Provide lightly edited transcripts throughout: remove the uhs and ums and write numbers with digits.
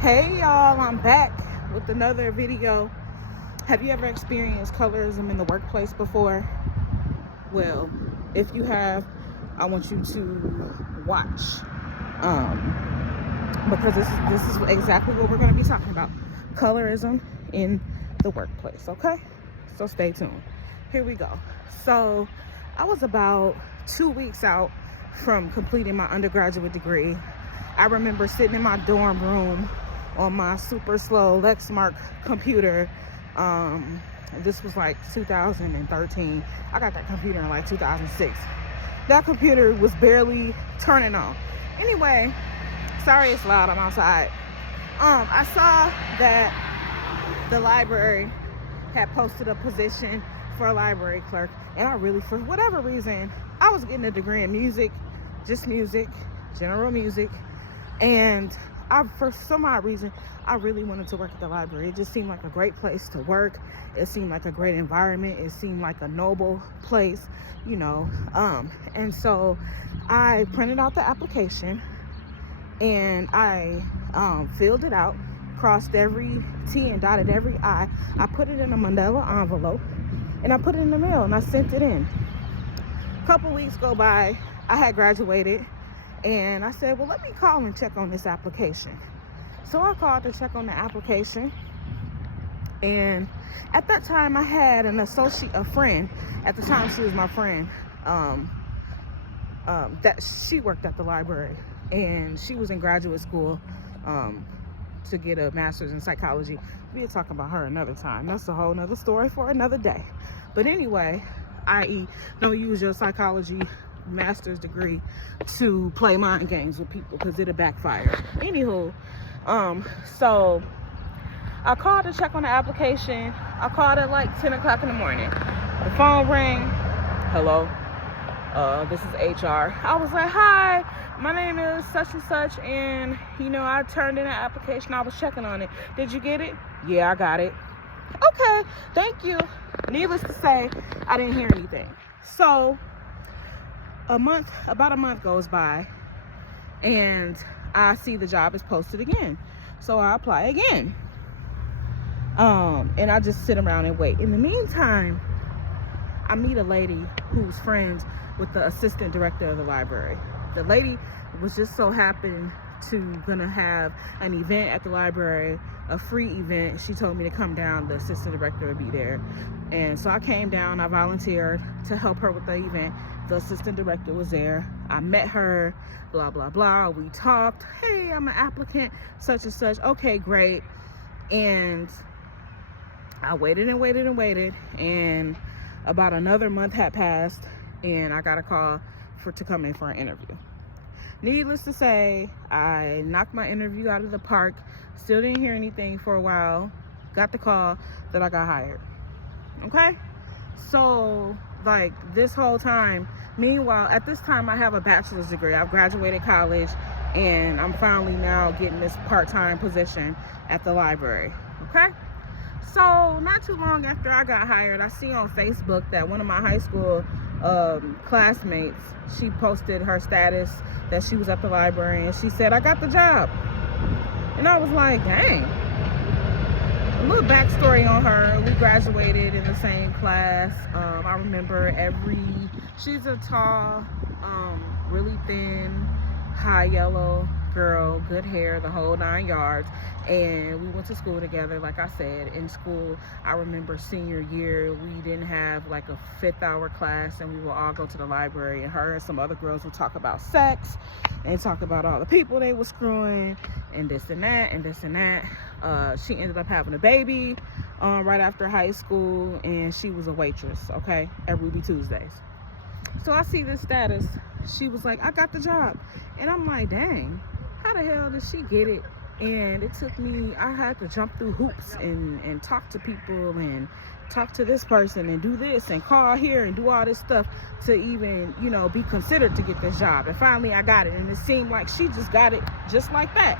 Hey y'all, I'm back with another video. Have you ever experienced colorism in the workplace before? Well, if you have, I want you to watch. Because this is exactly what we're going to be talking about. Colorism in the workplace, okay? So stay tuned. Here we go. So I was about 2 weeks out from completing my undergraduate degree. I remember sitting in my dorm room on my super slow Lexmark computer. This was like 2013. I got that computer in like 2006. That computer was barely turning on. Anyway, sorry it's loud, I'm outside. I saw that the library had posted a position for a library clerk, and I really, for whatever reason, I was getting a degree in music, just music, general music, and for some odd reason, I really wanted to work at the library. It just seemed like a great place to work. It seemed like a great environment. It seemed like a noble place, and so I printed out the application and I filled it out, crossed every T and dotted every I. I put it in a manila envelope and I put it in the mail and I sent it in. A couple weeks go by, I had graduated, and I said, well, let me call and check on this application. So I called to check on the application, and at that time I had a friend. At the time she was my friend, that she worked at the library, and she was in graduate school to get a master's in psychology. We'll talk about her another time. That's a whole nother story for another day. But anyway, i.e., don't use your psychology master's degree to play mind games with people, because it'll backfire. Anywho, so I called to check on the application. I called at like 10 o'clock in the morning. The phone rang. Hello, this is HR. I was like, hi, my name is such and such, and I turned in an application. I was checking on it. Did you get it? Yeah, I got it. Okay, thank you. Needless to say, I didn't hear anything. So about a month goes by, and I see the job is posted again. So I apply again. And I just sit around and wait. In the meantime, I meet a lady who's friends with the assistant director of the library. The lady was just so happened to gonna have an event at the library, a free event. She told me to come down. The assistant director would be there, and so I came down. I volunteered to help her with the event. The assistant director was there. I met her, blah blah blah. We talked. Hey, I'm an applicant, such and such. Okay, great. And I waited and waited and waited, and about another month had passed, and I got a call to come in for an interview. Needless to say, I knocked my interview out of the park. Still didn't hear anything for a while. Got the call that I got hired. Okay? So, like, this whole time, meanwhile, at this time, I have a bachelor's degree. I've graduated college, and I'm finally now getting this part-time position at the library. Okay? So, not too long after I got hired, I see on Facebook that one of my high school classmates, she posted her status that she was at the library, and she said, I got the job. And I was like, dang. A little backstory on her. We graduated in the same class. I remember she's a tall, really thin, high yellow girl, good hair, the whole 9 yards. And we went to school together. Like I said, in school, I remember senior year, we didn't have like a 5th hour class, and we would all go to the library, and her and some other girls would talk about sex and talk about all the people they were screwing and this and that and this and that. She ended up having a baby right after high school, and she was a waitress, okay, at Ruby Tuesdays. So I see this status. She was like, I got the job. And I'm like, dang, how the hell did she get it? And it took me, I had to jump through hoops and talk to people and talk to this person and do this and call here and do all this stuff to even, be considered to get this job. And finally I got it, and it seemed like she just got it just like that.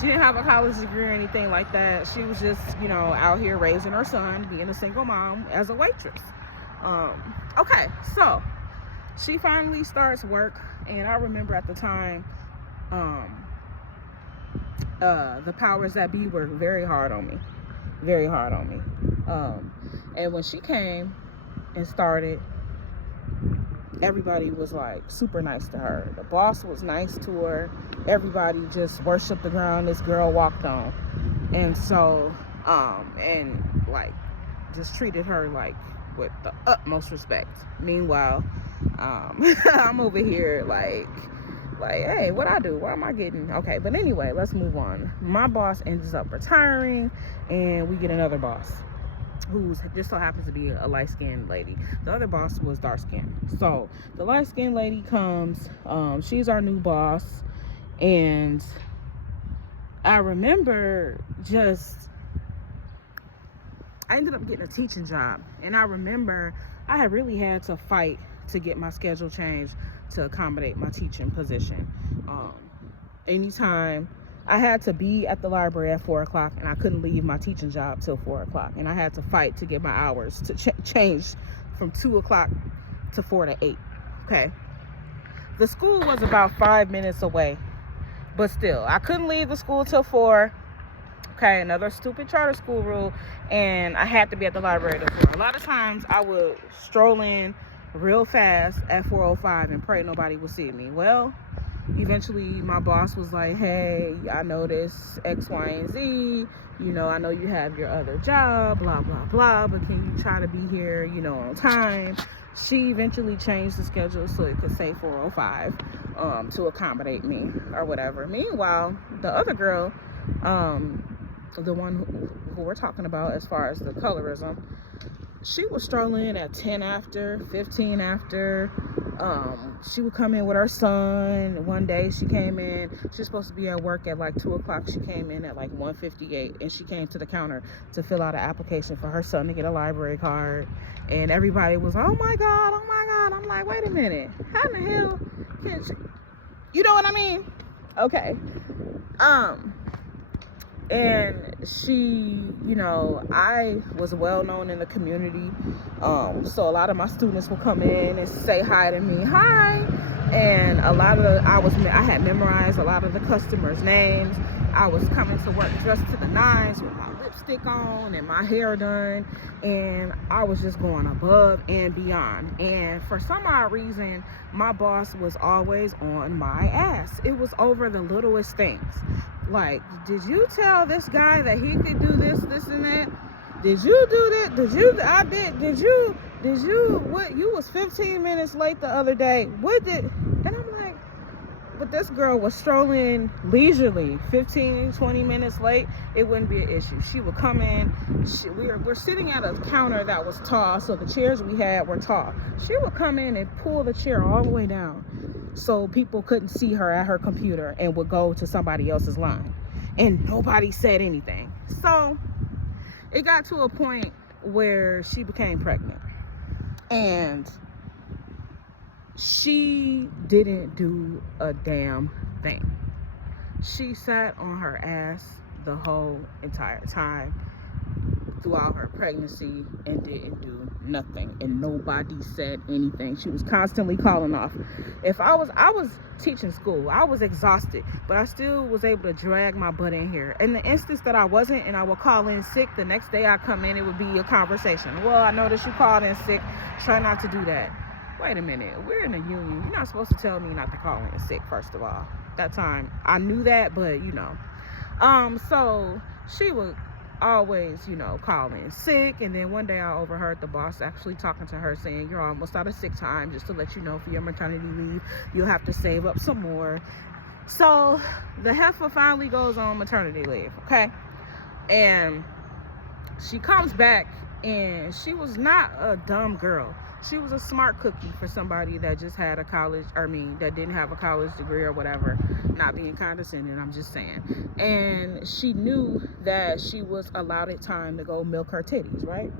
She didn't have a college degree or anything like that. She was just, out here raising her son, being a single mom as a waitress. Okay, so she finally starts work, and I remember at the time, The powers that be were very hard on me. Very hard on me. And when she came and started, everybody was like super nice to her. The boss was nice to her. Everybody just worshiped the ground this girl walked on. And so, and like just treated her like with the utmost respect. Meanwhile, I'm over here like, hey, what I do? What am I getting? Okay, but anyway, let's move on. My boss ends up retiring, and we get another boss who just so happens to be a light-skinned lady. The other boss was dark-skinned. So the light-skinned lady comes. She's our new boss, and I remember I ended up getting a teaching job, and I remember I had really had to fight to get my schedule changed to accommodate my teaching position. Anytime I had to be at the library at 4 o'clock, and I couldn't leave my teaching job till 4 o'clock, and I had to fight to get my hours to change from 2 o'clock to 4 to 8. Okay, the school was about 5 minutes away, but still I couldn't leave the school till 4. Okay, another stupid charter school rule, and I had to be at the library at 4. A lot of times I would stroll in real fast at 4:05 and pray nobody would see me. Well, eventually my boss was like, hey, I noticed X, Y, and Z. You know, I know you have your other job, blah, blah, blah, but can you try to be here, you know, on time? She eventually changed the schedule so it could say 4:05 to accommodate me or whatever. Meanwhile, the other girl, the one who we're talking about as far as the colorism, she was strolling in at 10 after, 15 after. She would come in with her son. One day she came in, she was supposed to be at work at like 2 o'clock. She came in at like 1:58, and she came to the counter to fill out an application for her son to get a library card. And everybody was, oh my God, oh my God. I'm like, wait a minute, how in the hell can she, you know what I mean? Okay. And she, you know, I was well known in the community. So a lot of my students would come in and say hi to me. Hi. And I had memorized a lot of the customers' names. I was coming to work dressed to the nines with my lipstick on and my hair done. And I was just going above and beyond. And for some odd reason, my boss was always on my ass. It was over the littlest things. Like, did you tell this guy that he could do this, and that? Did you do that? Did you, what, you was 15 minutes late the other day. And I'm like, but this girl was strolling leisurely, 15, 20 minutes late. It wouldn't be an issue. She would come in. We're sitting at a counter that was tall, so the chairs we had were tall. She would come in and pull the chair all the way down so people couldn't see her at her computer and would go to somebody else's line. And nobody said anything. So it got to a point where she became pregnant. And she didn't do a damn thing. She sat on her ass the whole entire time throughout her pregnancy and didn't do nothing, and nobody said anything. She was constantly calling off. I was teaching school, I was exhausted, but I still was able to drag my butt in here. In the instance that I wasn't, and I would call in sick, the next day I come in, it would be a conversation. Well, I noticed you called in sick, try not to do that. Wait a minute, we're in a union. You're not supposed to tell me not to call in sick, first of all. That time I knew that, but you know. So she would always, you know, calling sick. And then one day I overheard the boss actually talking to her saying, you're almost out of sick time, just to let you know, for your maternity leave you'll have to save up some more. So the heifer finally goes on maternity leave, okay? And she comes back, and she was not a dumb girl. She was a smart cookie for somebody that just had that didn't have a college degree or whatever. Not being condescending, I'm just saying. And she knew that she was allotted time to go milk her titties, right?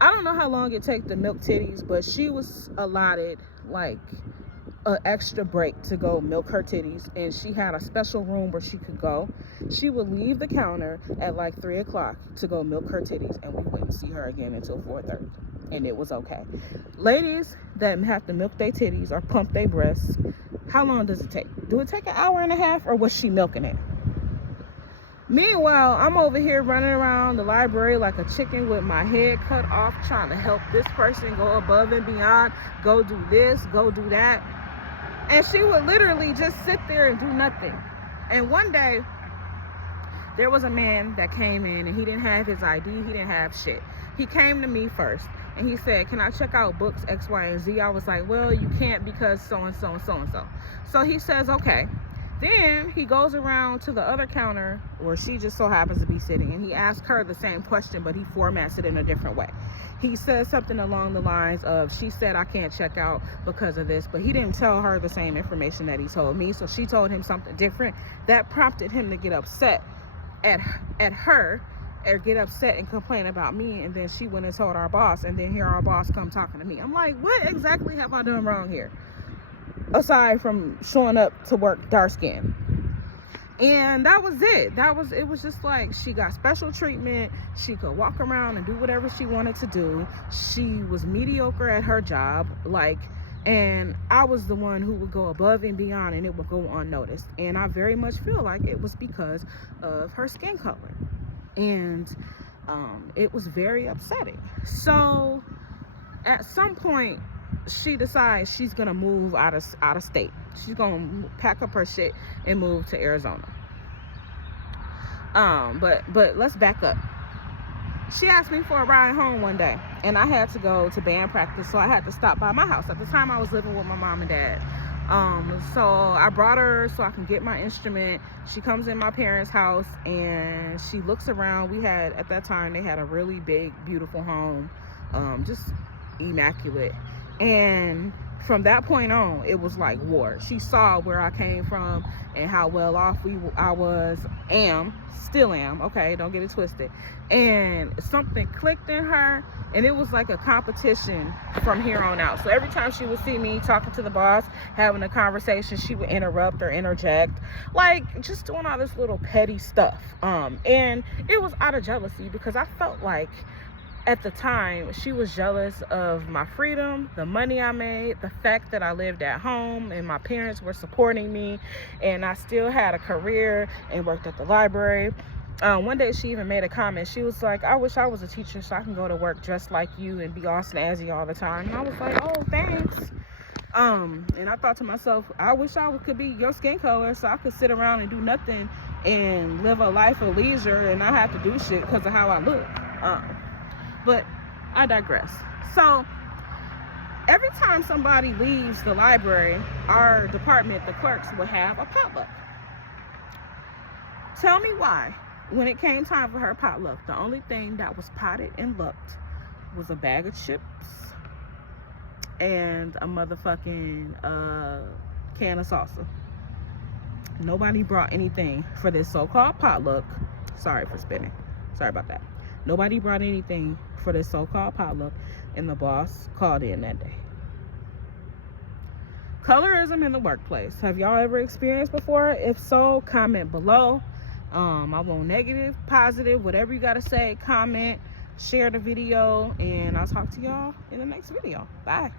I don't know how long it takes to milk titties, but she was allotted like an extra break to go milk her titties, and she had a special room where she could go. She would leave the counter at like 3 o'clock to go milk her titties, and we wouldn't see her again until 4:30, and it was okay. Ladies that have to milk their titties or pump their breasts, how long does it take? Do it take an hour and a half, or was she milking it? Meanwhile, I'm over here running around the library like a chicken with my head cut off, trying to help this person go above and beyond, go do this, go do that. And she would literally just sit there and do nothing. And one day, there was a man that came in, and he didn't have his ID, he didn't have shit. He came to me first, and he said, can I check out books X, Y, and Z? I was like, well, you can't because so-and-so and so-and-so. So he says, okay. Then he goes around to the other counter where she just so happens to be sitting, and he asks her the same question, but he formats it in a different way. He says something along the lines of, she said I can't check out because of this, but he didn't tell her the same information that he told me. So she told him something different. That prompted him to get upset at her, or get upset and complain about me. And then she went and told our boss, and then here our boss come talking to me. I'm like, what exactly have I done wrong here? Aside from showing up to work dark skin. And that was it. It was just like, she got special treatment. She could walk around and do whatever she wanted to do. She was mediocre at her job, and I was the one who would go above and beyond, and it would go unnoticed. And I very much feel like it was because of her skin color. And it was very upsetting. So at some point, she decides she's gonna move out of state. She's gonna pack up her shit and move to Arizona. But let's back up. She asked me for a ride home one day, and I had to go to band practice, so I had to stop by my house. At the time, I was living with my mom and dad. So I brought her so I can get my instrument. She comes in my parents' house, and she looks around. At that time, they had a really big, beautiful home, just immaculate. And from that point on, it was like war. She saw where I came from and how well off I still am, okay, don't get it twisted. And something clicked in her, and it was like a competition from here on out. So every time she would see me talking to the boss, having a conversation, she would interrupt or interject, like just doing all this little petty stuff. And it was out of jealousy, because I felt like at the time she was jealous of my freedom, the money I made, the fact that I lived at home and my parents were supporting me, and I still had a career and worked at the library. One day she even made a comment. She was like, I wish I was a teacher so I can go to work just like you and be all snazzy all the time. And I was like, oh, thanks. And I thought to myself, I wish I could be your skin color so I could sit around and do nothing and live a life of leisure and not have to do shit because of how I look. But I digress. So every time somebody leaves the library, our department, the clerks, would have a potluck. Tell me why, when it came time for her potluck, the only thing that was potted and looked was a bag of chips and a motherfucking can of salsa. Nobody brought anything for this so-called potluck. Sorry for spitting. Sorry about that. Nobody brought anything for this so-called potluck, and the boss called in that day. Colorism in the workplace. Have y'all ever experienced before? If so, comment below. I want negative, positive, whatever you gotta say, comment, share the video, and I'll talk to y'all in the next video. Bye.